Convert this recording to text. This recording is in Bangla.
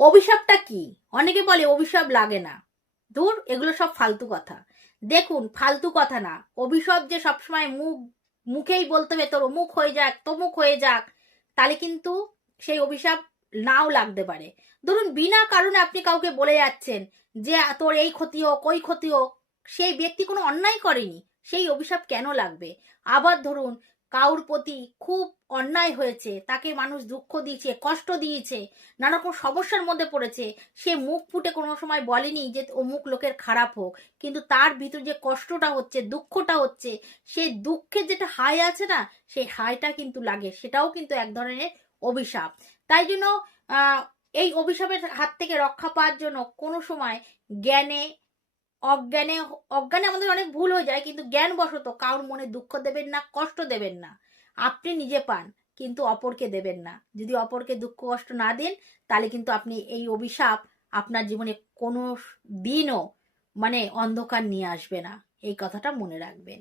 অভিশাপটা কি? অনেকে বলে অভিশাপ লাগে না। দূর, এগুলো সব ফালতু কথা। দেখুন, ফালতু কথা না। অভিশাপ যে সবসময় মুখেই বলতে হবে তোর অমুক হয়ে যাক, তমুক হয়ে যাক, তাহলে কিন্তু সেই অভিশাপ নাও লাগতে পারে। ধরুন, বিনা কারণে আপনি কাউকে বলে যাচ্ছেন যে তোর এই ক্ষতি হোক, ওই ক্ষতি হোক, সেই ব্যক্তি কোনো অন্যায় করেনি, সেই অভিশাপ কেন লাগবে? আবার ধরুন, কাউর প্রতি খুব অন্যায় হয়েছে, তাকে মানুষ দুঃখ দিয়েছে, কষ্ট দিয়েছে, নানা রকম সমস্যার মধ্যে পড়েছে, সে মুখ ফুটে কোনো সময় বলেনি যে অমুক লোকের খারাপ হোক, কিন্তু তার ভিতর যে কষ্টটা হচ্ছে, দুঃখটা হচ্ছে, সেই দুঃখের যেটা হাই আছে না, সেই হাইটা কিন্তু লাগে, সেটাও কিন্তু এক ধরনের অভিশাপ। তাই জন্য আহ, এই অভিশাপের হাত থেকে রক্ষা পাওয়ার জন্য কোনো সময় জ্ঞানে অজ্ঞানে অজ্ঞানে আমাদের অনেক ভুল হয়ে যায়, কিন্তু জ্ঞানবশত কারোর মনে দুঃখ দেবেন না, কষ্ট দেবেন না। আপনি নিজে পান, কিন্তু অপরকে দেবেন না। যদি অপরকে দুঃখ কষ্ট না দেন, তাহলে কিন্তু আপনি এই অভিশাপ আপনার জীবনে কোনো দিনও অন্ধকার নিয়ে আসবে না। এই কথাটা মনে রাখবেন।